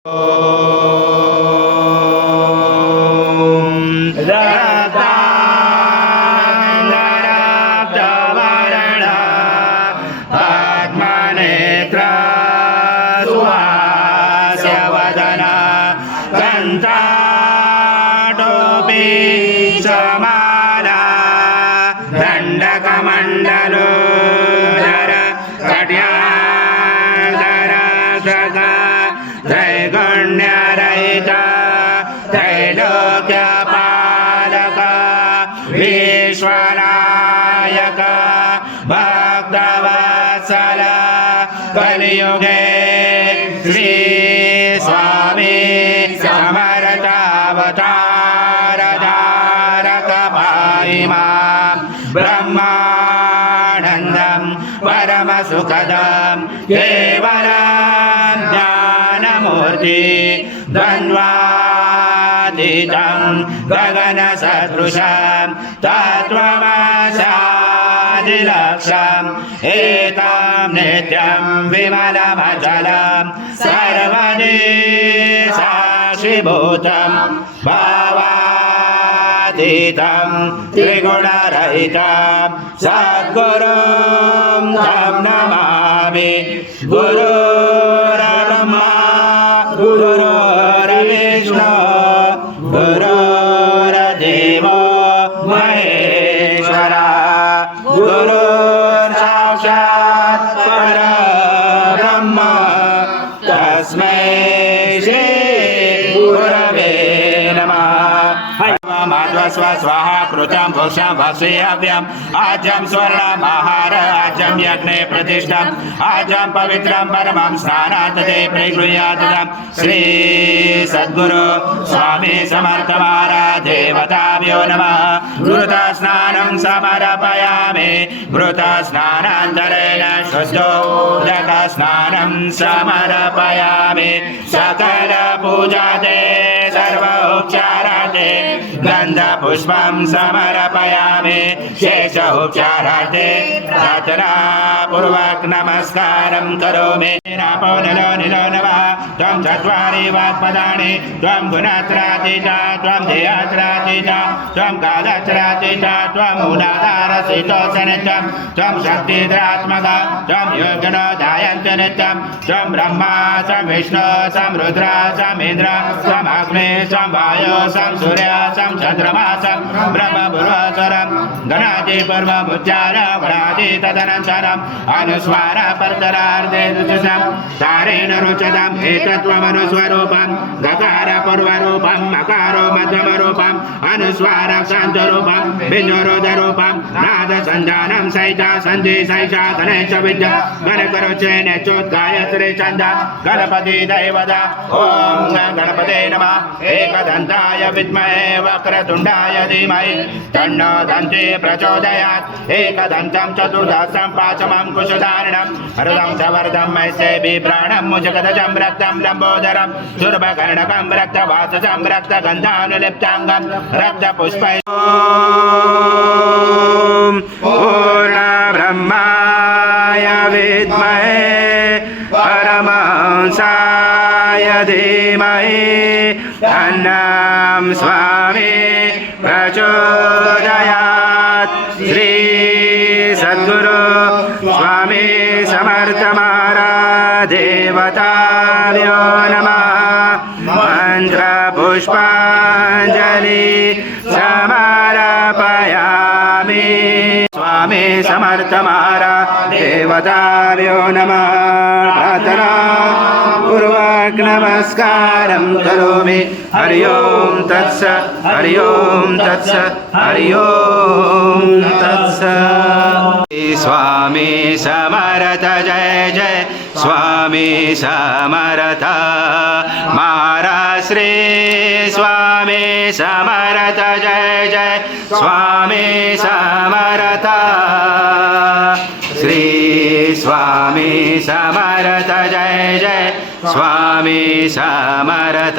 रक्तांगरक्तवर्ण पद्मनेत्र सुहास्य वदन कंठाटोपी समाना दंडकमंडलोदर कट्याधर सदा त्रैगुण्यरहित त्रैलोक्यपालक विश्वनायक भक्तवत्सल कलियुगे श्री स्वामी समर्थावतार धारक पाहिमां ब्रह्मानन्दं परमसुखदं केवलं ज्ञानमूर्ति द्वन्द्वातीतं गगनसदृशं तत्त्वमसादिलक्ष्यम् एतं नित्यं विमलमचलं सर्वदि साक्षिभूतं भावातीतं त्रिगुणरहितं सद्गुरुं तं नमामि। गुरुर्ब्रह्मा गुरुर्विष्णु गुरुर्देवो महेश्वरः गुरुर्साक्षात् परब्रह्म तस्मै श्री गुरवे नमः। माध्व स्वाहा कृतं भूषं भक्षेयव्यम् आजं स्वर्णमहार आजं यज्ञे प्रतिष्ठम् आजं पवित्रं परमं स्नानात् ते प्रगृह्यात् श्री सद्गुरु स्वामी समर्थ महाराज देवताभ्यो नमः। घृता स्नानं समर्पयामि घृता स्नानान्तरेण शुद्धोदक स्नानं समर्पयामि सकल पूजाते सर्वोपचाराते गन्धपुष्पं समर्पयामि शेष उपचारार्थे प्रार्थनापूर्वक नमस्कारं करोमि। नमो निलो नमः। त्वं चत्वारि वाक्पदानि त्वं गुणत्रयातीता त्वं ध्येयत्रयातीता त्वं कालत्रयातीता त्वं मूलाधारस्थितोऽसनित्यं त्वं शक्तिधरात्मका त्वं योगिनो ध्यायन्ति नित्यं त्वं ब्रह्मा त्वं विष्णु त्वं रुद्र त्वं इन्द्र त्वं अग्नि त्वं वायु त्वं सूर्य त्वं चन्द्रमा त्वं ब्रह्मपुरोऽसुरं गणादिपूर्वमुच्चार वणादि तदनन्तरम् अनुस्वार परतरार्धे रुचितं तारेण रुचतम् एकत्वमनुस्वरूपं गकार पूर्वरूपं मकारो मध्यमरूपं अनुस्वार शान्तरूपं बिन्दुरुदरूपं नादसञ्जानं सहिता सन्धि सहिता गणेश विद्या गणकरुचेन चोद्गायत्री छन्द गणपति दैवत ॐ गणपते नमः। एकदन्ताय विद्महे वक्रतुण्डाय धीमहि तन्नो दन्ती प्रचोदयात्। एकदन्तं चतुर्दशं पाचमं कुशधारिणं हृदं च वरदं मैसे बिभ्राणं मुजगदजं रक्तं लम्बोदरं सुरभकर्णकं रक्तवासजं रक्तगन्धानुलिप्ताङ्गं रक्तपुष्पै पूर्णब्रह्माय विद्महे परमहंसाय धीमहि तन्नं स्वामी प्रचोदयात्। श्री सद्गुरु स्वामी समर्थ महाराज देवताभ्यो नमः। मंत्र पुष्पांजलि समर्पयामि। स्वामी समर्थ महाराज देवताभ्यो नमः। प्रार्थना पूर्वक नमस्कारं करोमि। हरि ओम तत्सत् हरि ओम तत्सत् हरि ओम तत्सत्। स्वामी समर्थ जय जय स्वामी समर्थ महाराज श्री स्वामी समर्थ जय जय स्वामी समर्थ श्री स्वामी समर्थ जय जय स्वामी समर्थ।